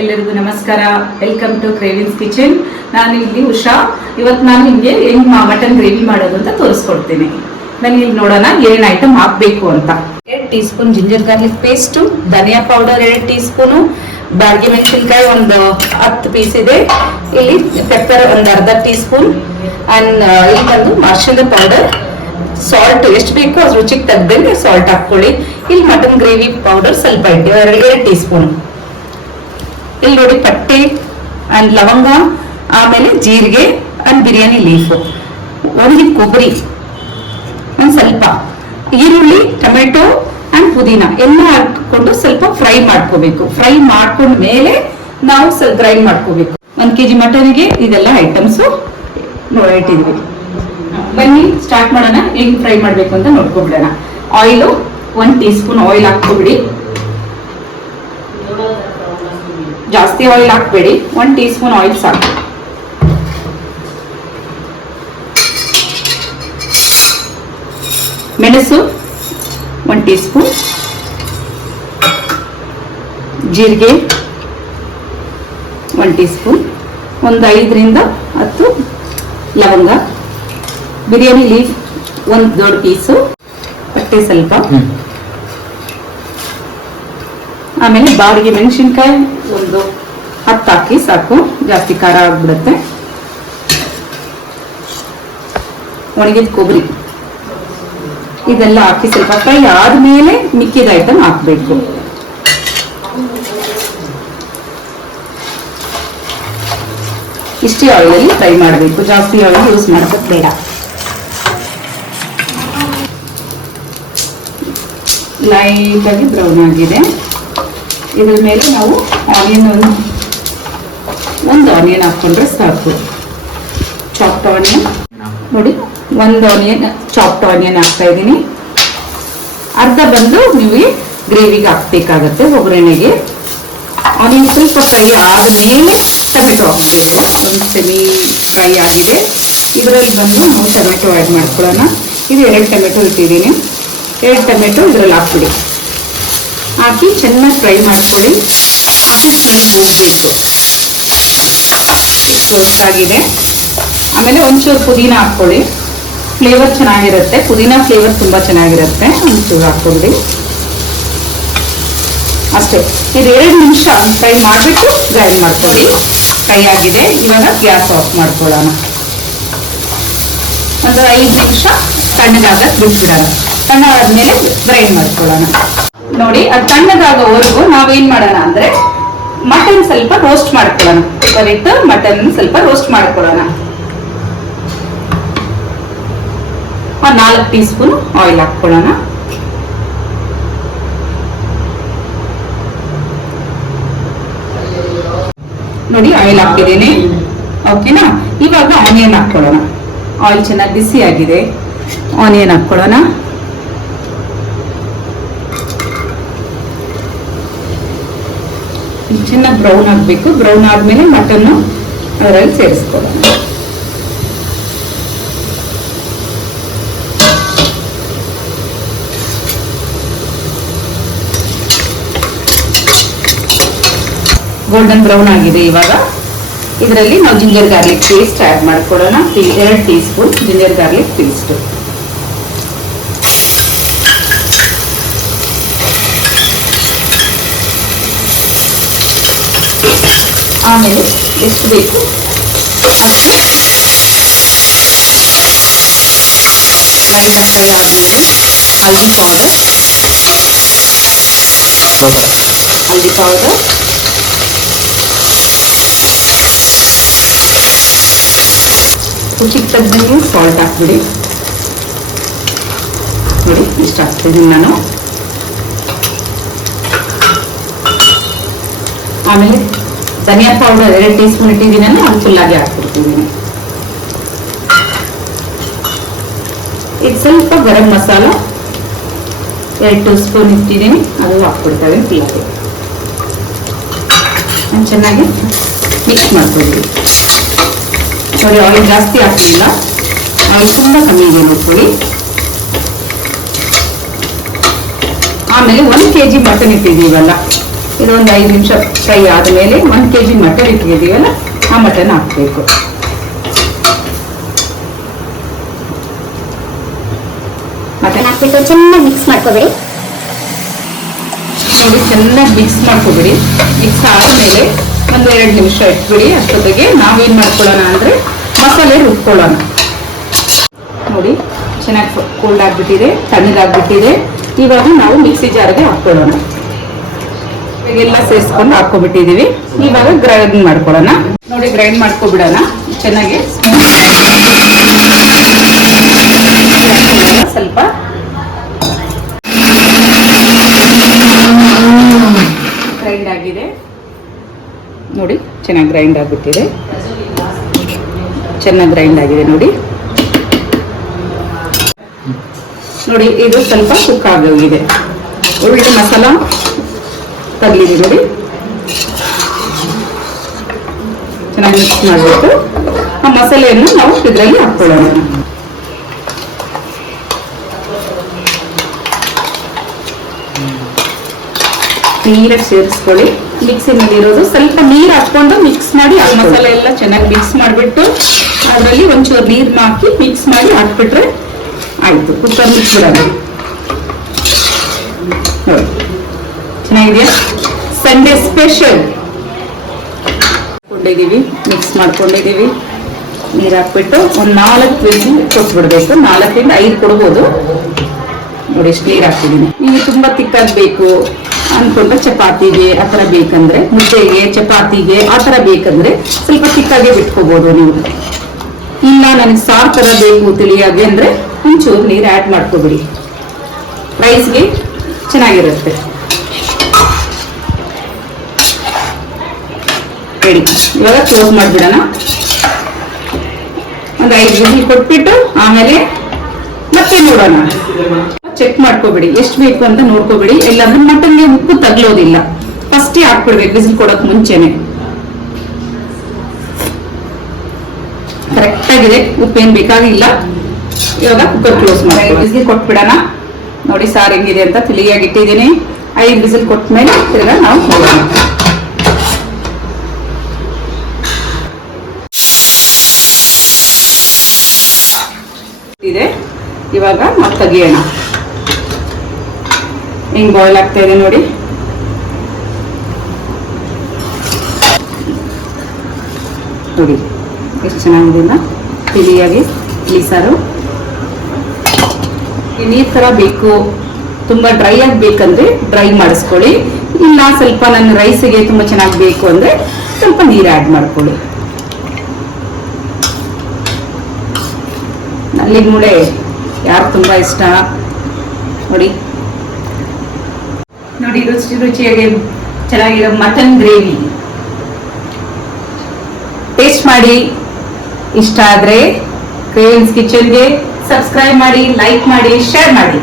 ಎಲ್ಲರಿಗೂ ನಮಸ್ಕಾರ. Welcome to cravings kitchen. ನಾನು ಇಲ್ಲಿ ಉಷಾ. ಇವತ್ತು ನಾನು ನಿಮಗೆ ಹೆಂಗ್ ಮಟನ್ ಗ್ರೇವಿ ಮಾಡೋದು ಅಂತ ತೋರಿಸ್ಕೊಡ್ತೀನಿ. ನಾನು ಇಲ್ಲಿ ನೋಡೋಣ ಏನೇನು ಐಟಮ್ ಹಾಕಬೇಕು ಅಂತ. 2 teaspoon ginger garlic paste, ಧನಿಯಾ ಪೌಡರ್ 2 ಟೀ ಸ್ಪೂನು, ಬ್ಯಾಡಗಿ ಮೆಣಸಿನಕಾಯಿ ಒಂದು 10 ಪೀಸ್ ಇದೆ. ಇಲ್ಲಿ ಪೆಪ್ಪರ್ ಒಂದು ಅರ್ಧ ಟೀ ಸ್ಪೂನ್ ಅಂಡ್ ಇಲ್ಲಿ ಬಂದು ಅರಿಶಿಣದ ಪೌಡರ್, ಸಾಲ್ಟ್ ಎಷ್ಟು ಬೇಕೋ ಅದು ರುಚಿಗೆ ತಗ್ದಂಗೆ ಸಾಲ್ಟ್ ಹಾಕೊಳ್ಳಿ. ಇಲ್ಲಿ ಮಟನ್ ಗ್ರೇವಿ ಪೌಡರ್ ಸ್ವಲ್ಪ ಇಟ್ಟು 2 ಟೀ ಸ್ಪೂನ್. ಇಲ್ಲಿ ನೋಡಿ ಪಟ್ಟೆ ಅಂಡ್ ಲವಂಗ, ಆಮೇಲೆ ಜೀರಿಗೆ ಅಂಡ್ ಬಿರಿಯಾನಿ ಲೀಫು, ಒಣಗಿದ ಕೊಬ್ಬರಿ ಒಂದು ಸ್ವಲ್ಪ, ಈರುಳ್ಳಿ, ಟೊಮೆಟೊ ಅಂಡ್ ಪುದೀನ ಎಲ್ಲ ಹಾಕೊಂಡು ಸ್ವಲ್ಪ ಫ್ರೈ ಮಾಡ್ಕೋಬೇಕು. ಫ್ರೈ ಮಾಡ್ಕೊಂಡ ಮೇಲೆ ನಾವು ಸ್ವಲ್ಪ ಗ್ರೈಂಡ್ ಮಾಡ್ಕೋಬೇಕು. 1 kg ಮಟನ್ಗೆ ಇದೆಲ್ಲ ಐಟಮ್ಸು ಇಟ್ಟಿದ್ವಿ. ಬನ್ನಿ ಸ್ಟಾರ್ಟ್ ಮಾಡೋಣ. ಹೆಂಗ್ ಫ್ರೈ ಮಾಡ್ಬೇಕು ಅಂತ ನೋಡ್ಕೊಬಿಡೋಣ. ಆಯಿಲು 1 ಟೀ ಸ್ಪೂನ್ ಆಯಿಲ್ ಹಾಕ್ಕೊಬಿಡಿ. ಜಾಸ್ತಿ ಆಯಿಲ್ ಹಾಕ್ಬೇಡಿ, 1 ಟೀ ಸ್ಪೂನ್ ಆಯಿಲ್ ಸಾಕು. ಮೆಣಸು 1 ಟೀ ಸ್ಪೂನ್, ಜೀರಿಗೆ 1 ಟೀ ಸ್ಪೂನ್, ಒಂದು 5 ರಿಂದ 10 ಲವಂಗ, ಬಿರಿಯಾನಿ ಲೀಫ್ 1 ದೊಡ್ಡ ಪೀಸು, ಪಟ್ಟೆ ಸ್ವಲ್ಪ, ಆಮೇಲೆ ಬಾಡಿಗೆ ಮೆಣಸಿನ್ಕಾಯಿ ಒಂದು 10 ಹಾಕಿ ಸಾಕು, ಜಾಸ್ತಿ ಖಾರ ಆಗ್ಬಿಡುತ್ತೆ. ಒಣಗಿದ ಕೊಬ್ಬರಿ ಇದೆಲ್ಲ ಹಾಕಿ ಸ್ವಲ್ಪ ಫ್ರೈ ಆದ್ಮೇಲೆ ಮಿಕ್ಕಿದ ಐಟಮ್ ಹಾಕ್ಬೇಕು. ಇಷ್ಟೇ ಆಯಿಲಲ್ಲಿ ಫ್ರೈ ಮಾಡಬೇಕು, ಜಾಸ್ತಿ ಆಯಿಲ್ ಯೂಸ್ ಮಾಡೋದು ಬೇಡ. ಲೈಟ್ ಆಗಿ ಬ್ರೌನ್ ಆಗಿದೆ. ಇದ್ರ ಮೇಲೆ ನಾವು ಆನಿಯನ್ ಒಂದು ಆನಿಯನ್ ಹಾಕೊಂಡ್ರೆ ಸಾಕು. ಚಾಪ್ಡ್ ಆನಿಯನ್ ನೋಡಿ, 1 ಆನಿಯನ್ ಚಾಪ್ಡ್ ಆನಿಯನ್ ಹಾಕ್ತಾ ಇದ್ದೀನಿ. ಅರ್ಧ ಬಂದು ನೀವು ಗ್ರೇವಿಗೆ ಹಾಕ್ಬೇಕಾಗತ್ತೆ. ಒಗ್ಗರಣೆಗೆ ಆನಿಯನ್ ಸ್ವಲ್ಪ ಫ್ರೈ ಆದಮೇಲೆ ಟೊಮೆಟೊ ಹಾಕ್ತಿದ್ದೇವೆ. ಒಂದು ಸೆಮಿ ಫ್ರೈ ಆಗಿದೆ. ಇದರಲ್ಲಿ ಬಂದು ನಾವು ಟೊಮೆಟೊ ಆ್ಯಡ್ ಮಾಡ್ಕೊಳ್ಳೋಣ. ಇದು 2 ಟೊಮೆಟೊ ಇಟ್ಟಿದ್ದೀನಿ. 2 ಟೊಮೆಟೊ ಇದರಲ್ಲಿ ಹಾಕ್ಬಿಡಿ. ಹಾಕಿ ಚೆನ್ನಾಗಿ ಫ್ರೈ ಮಾಡ್ಕೊಳ್ಳಿ. ಹಸಿ ಸ್ಮೆಲ್ ಹೋಗಬೇಕು. ರೋಸ್ಟ್ ಆಗಿದೆ. ಆಮೇಲೆ ಒಂಚೂರು ಪುದೀನ ಹಾಕ್ಕೊಳ್ಳಿ, ಫ್ಲೇವರ್ ಚೆನ್ನಾಗಿರುತ್ತೆ. ಪುದೀನ ಫ್ಲೇವರ್ ತುಂಬ ಚೆನ್ನಾಗಿರುತ್ತೆ. ಒಂಚೂರು ಹಾಕ್ಕೊಳ್ಳಿ ಅಷ್ಟೇ. ಇದು 2 ನಿಮಿಷ ಫ್ರೈ ಮಾಡಿಬಿಟ್ಟು ಗ್ರೈಂಡ್ ಮಾಡ್ಕೊಳ್ಳಿ. ಫ್ರೈ ಆಗಿದೆ. ಇವಾಗ ಗ್ಯಾಸ್ ಆಫ್ ಮಾಡ್ಕೊಳ್ಳೋಣ. ಒಂದು 5 ನಿಮಿಷ ತಣ್ಣಗಾಗಕ್ಕೆ ಬಿಟ್ಬಿಡೋಣ. ತಣ್ಣಗಾದ್ಮೇಲೆ ಗ್ರೈಂಡ್ ಮಾಡ್ಕೊಳ್ಳೋಣ. ನೋಡಿ, ಅದು ತಣ್ಣಗಾಗೋವರೆಗೂ ನಾವೇನ್ ಮಾಡೋಣ ಅಂದ್ರೆ ಮಟನ್ ಸ್ವಲ್ಪ ರೋಸ್ಟ್ ಮಾಡ್ಕೊಳ್ಳೋಣ. ಕುಕ್ಕರ್ ಮಟನ್ ಸ್ವಲ್ಪ ರೋಸ್ಟ್ ಮಾಡ್ಕೊಳ್ಳೋಣ. 4 ಟೀ ಸ್ಪೂನ್ ಆಯಿಲ್ ಹಾಕ್ಕೊಳ್ಳೋಣ. ನೋಡಿ, ಆಯಿಲ್ ಹಾಕಿದ್ದೀನಿ. ಓಕೆನಾ? ಇವಾಗ ಆನಿಯನ್ ಹಾಕ್ಕೊಳ್ಳೋಣ. ಆಯಿಲ್ ಚೆನ್ನಾಗಿ ಬಿಸಿ ಆಗಿದೆ. ಆನಿಯನ್ ಹಾಕ್ಕೊಳ್ಳೋಣ. ಚೆನ್ನಾಗಿ ಬ್ರೌನ್ ಆಗಬೇಕು. ಬ್ರೌನ್ ಆದ್ಮೇಲೆ ಮಟನ್ ಅದರಲ್ಲಿ ಸೇರಿಸ್ಕೊಳ್ಳೋಣ. ಗೋಲ್ಡನ್ ಬ್ರೌನ್ ಆಗಿದೆ. ಇವಾಗ ಇದರಲ್ಲಿ ನಾವು ಜಿಂಜರ್ ಗಾರ್ಲಿಕ್ ಪೇಸ್ಟ್ ಆ್ಯಡ್ ಮಾಡ್ಕೊಳ್ಳೋಣ. 2 teaspoon ginger garlic paste. ಆಮೇಲೆ ಎಷ್ಟು ಬೇಕು ಅಷ್ಟು ಲೈಟಾಗಿ ಫ್ರೈ ಆದಮೇಲೆ ಹಲ್ದಿ ಪೌಡರ್, ರುಚಿಗೆ ತಗ್ದಂಗೆ ಸಾಲ್ಟ್ ಹಾಕ್ಬಿಡಿ. ನೋಡಿ, ಇಷ್ಟ ಹಾಕ್ತಿದ್ದೀನಿ ನಾನು. ಆಮೇಲೆ ಧನಿಯಾ ಪೌಡರ್ 2 ಟೀ ಸ್ಪೂನ್ ಇಟ್ಟಿದ್ದೀನಲ್ಲ, ಅದು ಫುಲ್ಲಾಗಿ ಹಾಕ್ಬಿಡ್ತಿದ್ದೀನಿ. ಇದು ಸ್ವಲ್ಪ ಗರಂ ಮಸಾಲ 2 ಟೀ ಸ್ಪೂನ್ ಇಟ್ಟಿದ್ದೀನಿ, ಅದು ಹಾಕ್ಬಿಡ್ತೇವೆ ಫುಲ್ಲಾಗಿ. ಚೆನ್ನಾಗಿ ಮಿಕ್ಸ್ ಮಾಡ್ಕೊಳ್ತೀವಿ. ನೋಡಿ, ಆಯಿಲ್ ಜಾಸ್ತಿ ಹಾಕ್ತಿಲ್ಲ, ಆಯಿಲ್ ತುಂಬ ಕಮ್ಮಿ ಇದೆ ನೋಡ್ಕೊಳ್ಳಿ. ಆಮೇಲೆ 1 kg ಮಟನ್ ಇಟ್ಟಿದ್ದೀವಲ್ಲ, ಇದೊಂದು 5 ನಿಮಿಷ ಫ್ರೈ ಆದಮೇಲೆ 1 kg ಮಟನ್ ಇಟ್ಕೊಂಡಿದ್ದೀವಲ್ಲ ಆ ಮಟನ್ ಹಾಕಬೇಕು. ಮಟನ್ ಹಾಕ್ಬಿಟ್ಟು ಚೆನ್ನಾಗಿ ಮಿಕ್ಸ್ ಮಾಡ್ಕೋಬೇಡಿ. ನೋಡಿ, ಚೆನ್ನಾಗಿ ಮಿಕ್ಸ್ ಮಾಡ್ಕೊಬಿಡಿ. ಮಿಕ್ಸ್ ಆದಮೇಲೆ 1-2 ನಿಮಿಷ ಇಟ್ಬಿಡಿ. ಅಷ್ಟೊತ್ತಿಗೆ ನಾವೇನು ಮಾಡ್ಕೊಳ್ಳೋಣ ಅಂದರೆ ಮಸಾಲೆ ರುಬ್ಕೊಳ್ಳೋಣ. ನೋಡಿ, ಚೆನ್ನಾಗಿ ಕೋಲ್ಡ್ ಆಗಿಬಿಟ್ಟಿದೆ, ತಣ್ಣಗಾಗ್ಬಿಟ್ಟಿದೆ. ಇವಾಗ ನಾವು ಮಿಕ್ಸಿ ಜಾರ್ಗೆ ಹಾಕ್ಕೊಳ್ಳೋಣ. ಇವಾಗೆಲ್ಲ ಸೇರಿಸ್ಕೊಂಡು ಹಾಕ್ಕೊಬಿಟ್ಟಿದ್ದೀವಿ. ಇವಾಗ ಗ್ರೈಂಡ್ ಮಾಡ್ಕೊಳ್ಳೋಣ. ನೋಡಿ, ಗ್ರೈಂಡ್ ಮಾಡ್ಕೊಬಿಡೋಣ ಚೆನ್ನಾಗಿ. ಸ್ವಲ್ಪ ಗ್ರೈಂಡ್ ಆಗಿದೆ ನೋಡಿ, ಚೆನ್ನಾಗಿ ಗ್ರೈಂಡ್ ಆಗಿಬಿಟ್ಟಿದೆ. ಚೆನ್ನಾಗಿ ಗ್ರೈಂಡ್ ಆಗಿದೆ ನೋಡಿ. ನೋಡಿ, ಇದು ಸ್ವಲ್ಪ ಕುಕ್ ಆಗೋಗಿದೆ. ಒಳ್ಳೆ ಮಸಾಲ ತಗಲಿದೆ ನೋಡಿ. ಚೆನ್ನಾಗಿ ಮಿಕ್ಸ್ ಮಾಡಬೇಕು. ಆ ಮಸಾಲೆಯನ್ನು ನಾವು ಇದರಲ್ಲಿ ಹಾಕ್ಕೊಳ್ಳೋಣ. ನೀರಾಗಿ ಸೇರಿಸ್ಕೊಳ್ಳಿ. ಮಿಕ್ಸಿನಲ್ಲಿ ಇರೋದು ಸ್ವಲ್ಪ ನೀರು ಹಾಕ್ಕೊಂಡು ಮಿಕ್ಸ್ ಮಾಡಿ ಆ ಮಸಾಲೆ ಎಲ್ಲ ಚೆನ್ನಾಗಿ ಮಿಕ್ಸ್ ಮಾಡಿಬಿಟ್ಟು ಅದರಲ್ಲಿ ಒಂಚೂರು ನೀರು ಹಾಕಿ ಮಿಕ್ಸ್ ಮಾಡಿ ಹಾಕ್ಬಿಟ್ರೆ ಆಯ್ತು. ಕುಕ್ಕರ್ ಮುಚ್ಚಿಬಿಡೋಣ. ನೋಡಿ, ಚೆನ್ನಾಗಿದೆಯಾ? ಸಂಡೇ ಸ್ಪೆಷಲ್ ಕೊಂಡಿದ್ದೀವಿ, ಮಿಕ್ಸ್ ಮಾಡ್ಕೊಂಡಿದ್ದೀವಿ. ನೀರು ಹಾಕ್ಬಿಟ್ಟು ಒಂದು 4 ವಿಸಿಲ್ ಕೊಟ್ಬಿಡ್ಬೇಕು. 4ರಿಂದ 5 ಕೊಡ್ಬೋದು. ನೋಡಿ, ಎಷ್ಟು ನೀರು ಹಾಕ್ತಿದ್ದೀನಿ. ಈಗ ತುಂಬಾ ತಿಕ್ಕಾಗಬೇಕು ಅನ್ಕೊಂಡ್ರೆ ಚಪಾತಿಗೆ ಆ ಥರ ಬೇಕಂದ್ರೆ, ಮುದ್ದೆಗೆ ಚಪಾತಿಗೆ ಆ ಥರ ಬೇಕಂದ್ರೆ ಸ್ವಲ್ಪ ತಿಕ್ಕಾಗೆ ಬಿಟ್ಕೋಬೋದು ನೀವು. ಇಲ್ಲ ನನಗೆ ಸಾರು ಥರ ಬೇಕು ತಿಳಿಯಾಗೆ ಅಂದರೆ ಒಂಚೂರು ನೀರು ಆ್ಯಡ್ ಮಾಡ್ಕೊಬಿಡಿ. ರೈಸ್ಗೆ ಚೆನ್ನಾಗಿರುತ್ತೆ. ರೆಡಿ. ಇವಾಗ ಕ್ಲೋಸ್ ಮಾಡಿಬಿಡೋಣ. ಒಂದು 5 ವಿಸಿಲ್ ಕೊಟ್ಬಿಟ್ಟು ಆಮೇಲೆ ಮತ್ತೆ ನೋಡೋಣ. ಚೆಕ್ ಮಾಡ್ಕೋಬಿಡಿ, ಎಷ್ಟು ಬೇಕು ಅಂತ ನೋಡ್ಕೋಬಿಡಿ. ಇಲ್ಲಾಂದ್ರೆ ಮಟನ್ಗೆ ಉಪ್ಪು ತಗ್ಲೋದಿಲ್ಲ. ಫಸ್ಟೇ ಹಾಕ್ಬಿಡ್ಬೇಕು ವಿಸಿಲ್ ಕೊಡೋಕೆ ಮುಂಚೆನೆ. ಕರೆಕ್ಟ್ ಆಗಿದೆ, ಉಪ್ಪೇನು ಬೇಕಾಗಿಲ್ಲ. ಇವಾಗ ಕುಕ್ಕರ್ ಕ್ಲೋಸ್ ಮಾಡಿ ವಿಸಿಲ್ ಕೊಟ್ಬಿಡೋಣ. ನೋಡಿ, ಸಾರು ಹೆಂಗಿದೆ ಅಂತ ತಿಳಿಯಾಗಿ ಇಟ್ಟಿದ್ದೀನಿ. 5 ವಿಸಿಲ್ ಕೊಟ್ಮೇಲೆ ತಿರ್ಗಾ ನಾವು ನೋಡೋಣ. ಇದೆ. ಇವಾಗ ಮತ್ತೆ ತೆಗಿಯೋಣ. ಹಿಂಗ್ ಬಾಯ್ಲ್ ಆಗ್ತಾ ಇದೆ ನೋಡಿ. ನೋಡಿ ಎಷ್ಟು ಚೆನ್ನಾಗಿದೆ ತಿಳಿಯಾಗಿ ಇಲಿ ಸಾರು. ನೀರ್ ತರ ಬೇಕು, ತುಂಬಾ ಡ್ರೈ ಆಗ್ಬೇಕಂದ್ರೆ ಡ್ರೈ ಮಾಡಿಸ್ಕೊಳ್ಳಿ. ಇಲ್ಲ ಸ್ವಲ್ಪ ನನ್ನ ರೈಸ್ಗೆ ತುಂಬಾ ಚೆನ್ನಾಗಿ ಬೇಕು ಅಂದ್ರೆ ಸ್ವಲ್ಪ ನೀರು ಆ್ಯಡ್ ಮಾಡ್ಕೊಳ್ಳಿ. ನಲ್ಲಿ ಮೂಳೆ ಯಾರು ತುಂಬಾ ಇಷ್ಟ ನೋಡಿ. ನೋಡಿ, ರುಚಿಯಾಗಿ ಚೆನ್ನಾಗಿರೋ ಮಟನ್ ಗ್ರೇವಿ ಟೇಸ್ಟ್ ಮಾಡಿ. ಇಷ್ಟ ಆದ್ರೆ ಕ್ರೇವಿನ್ಸ್ ಕಿಚನ್ಗೆ ಸಬ್ಸ್ಕ್ರೈಬ್ ಮಾಡಿ, ಲೈಕ್ ಮಾಡಿ, ಶೇರ್ ಮಾಡಿ.